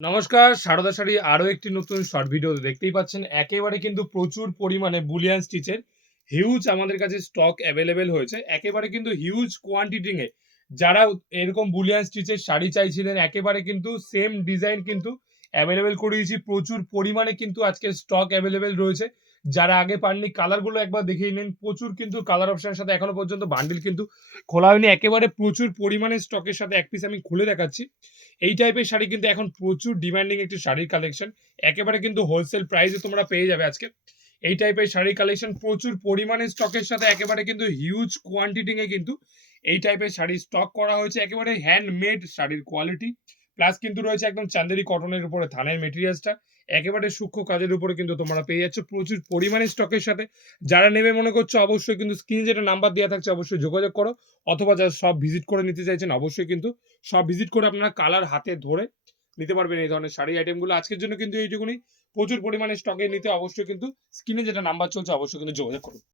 নমস্কার, সারদা শাড়ি আরো একটি নতুন শর্ট ভিডিওতে দেখতেই পাচ্ছেন। একেবারে কিন্তু প্রচুর পরিমাণে বুলিয়ান স্টিচের হিউজ আমাদের কাছে স্টক অ্যাভেলেবেল হয়েছে। একেবারে কিন্তু হিউজ কোয়ান্টিটি এ যারা এরকম বুলিয়ান স্টিচের শাড়ি চাইছিলেন, একেবারে কিন্তু সেম ডিজাইন কিন্তু অ্যাভেলেবেল করে দিয়েছি। প্রচুর পরিমাণে কিন্তু আজকে স্টক অ্যাভেলেবেল রয়েছে। যারা আগে পাননি কালারগুলো একবার দেখিয়ে নিন। প্রচুর কিন্তু কালার অপশনের সাথে এখনো পর্যন্ত বান্ডিল কিন্তু খোলা হয়নি। একেবারে প্রচুর পরিমাণে স্টকের সাথে এক পিস আমি খুলে দেখাচ্ছি। এই টাইপের শাড়ি কিন্তু এখন প্রচুর ডিমান্ডিং একটি শাড়ির কালেকশন। একেবারে কিন্তু হোলসেল প্রাইসে তোমরা পেয়ে যাবে আজকে। এই টাইপের শাড়ির কালেকশন প্রচুর পরিমাণে স্টকের সাথে একেবারে কিন্তু হিউজ কোয়ান্টিটি এ কিন্তু এই টাইপের শাড়ি স্টক করা হয়েছে। একেবারে হ্যান্ডমেড শাড়ির কোয়ালিটি। প্লাস কিন্তু রয়েছে একদম চান্দেরি কটনের উপরে থানের মেটেরিয়ালসটা। একেবারে সূক্ষ্ম কাজের উপরে কিন্তু তোমরা পেয়ে যাচ্ছ প্রচুর পরিমাণে স্টকের সাথে। যারা নেবে মনে করছো অবশ্যই কিন্তু স্ক্রিনে যেটা নাম্বার দেওয়া থাকছে অবশ্যই যোগাযোগ করো। অথবা যারা সব ভিজিট করে নিতে চাইছেন অবশ্যই কিন্তু সব ভিজিট করে আপনারা কালার হাতে ধরে নিতে পারবেন এই ধরনের শাড়ি আইটেমগুলো। আজকের জন্য কিন্তু এইটুকুনি। প্রচুর পরিমাণে স্টকে নিতে অবশ্যই কিন্তু স্ক্রিনে যেটা নাম্বার চলছে অবশ্যই কিন্তু যোগাযোগ করুন।